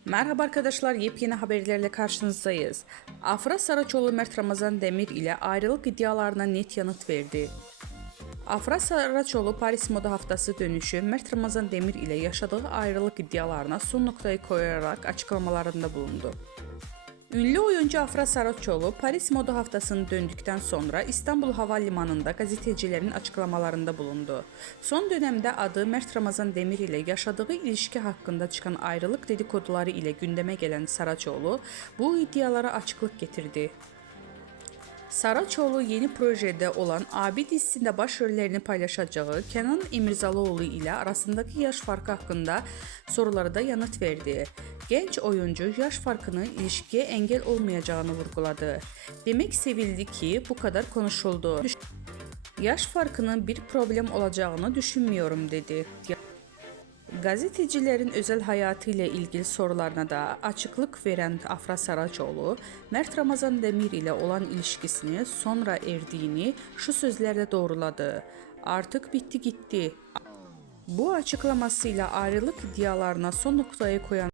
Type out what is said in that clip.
Merhaba arkadaşlar, yepyeni haberlerle karşınızdayız. Afra Saraçoğlu Mert Ramazan Demir ile ayrılık iddialarına net yanıt verdi. Afra Saraçoğlu Paris Moda Haftası dönüşü Mert Ramazan Demir ile yaşadığı ayrılık iddialarına son noktayı koyarak açıklamalarında bulundu. Ünlü oyuncu Afra Saraçoğlu Paris Moda Haftası'nı döndükten sonra İstanbul Havalimanı'nda gazetecilerin açıklamalarında bulundu. Son dönemde adı Mert Ramazan Demir ile yaşadığı ilişki hakkında çıkan ayrılık dedikoduları ile gündeme gelen Saraçoğlu bu iddialara açıklık getirdi. Saraçoğlu yeni projede olan Abi dizisinde başrollerini paylaşacağı Kenan İmirzalıoğlu ile arasındaki yaş farkı hakkında sorulara da yanıt verdi. Genç oyuncu yaş farkının ilişkiye engel olmayacağını vurguladı. Demek sevildi ki bu kadar konuşuldu. Yaş farkının bir problem olacağını düşünmüyorum dedi. Gazetecilerin özel hayatı ile ilgili sorularına da açıklık veren Afra Saraçoğlu, Mert Ramazan Demir ile olan ilişkisini sonra erdiğini şu sözlerle doğruladı. Artık bitti gitti. Bu açıklamasıyla ayrılık iddialarına son noktayı koyan